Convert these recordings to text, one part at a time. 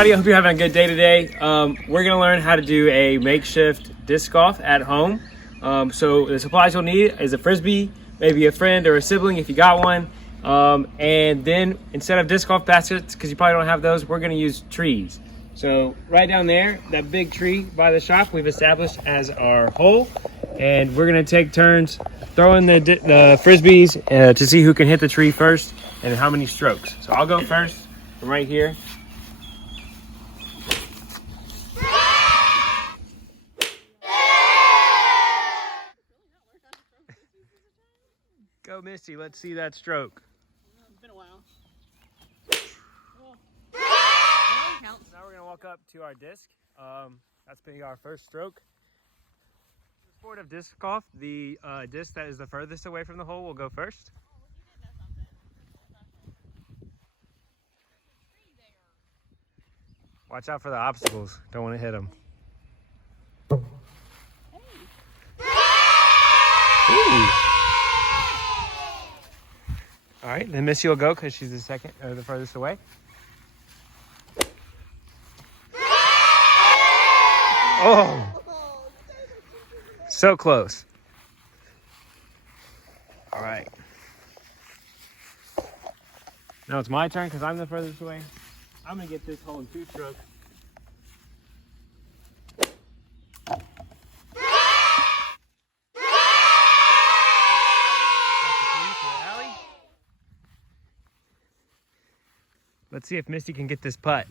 everybody, I hope you're having a good day today. We're going to learn how to do a makeshift disc golf at home. So the supplies you'll need is a Frisbee, maybe a friend or a sibling if you got one. And then instead of disc golf baskets, because you probably don't have those, we're going to use trees. So right down there, that big tree by the shop, we've established as our hole. And we're going to take turns throwing the Frisbees to see who can hit the tree first and how many strokes. So I'll go first from right here. Go Misty, let's see that stroke. It's been a while. Now we're going to walk up to our disc. That's going to be our first stroke. In the sport of disc golf, the disc that is the furthest away from the hole will go first. Watch out for the obstacles. Don't want to hit them. Ooh. All right, then Missy will go because she's the second or the furthest away. Oh, so close. All right. Now it's my turn because I'm the furthest away. I'm going to get this hole in 2 strokes. Let's see if Misty can get this putt.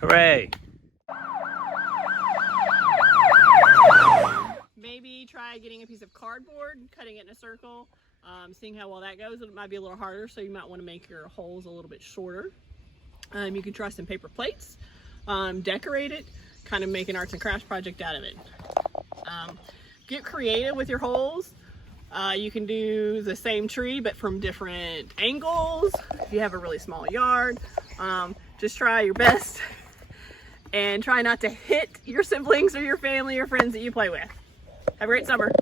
Hooray! Maybe try getting a piece of cardboard, cutting it in a circle, seeing how well that goes. It might be a little harder, so you might want to make your holes a little bit shorter. You can try some paper plates, decorate it, kind of make an arts and crafts project out of it. Get creative with your holes. You can do the same tree but from different angles if you have a really small yard. Just try your best and try not to hit your siblings or your family or friends that you play with. Have a great summer.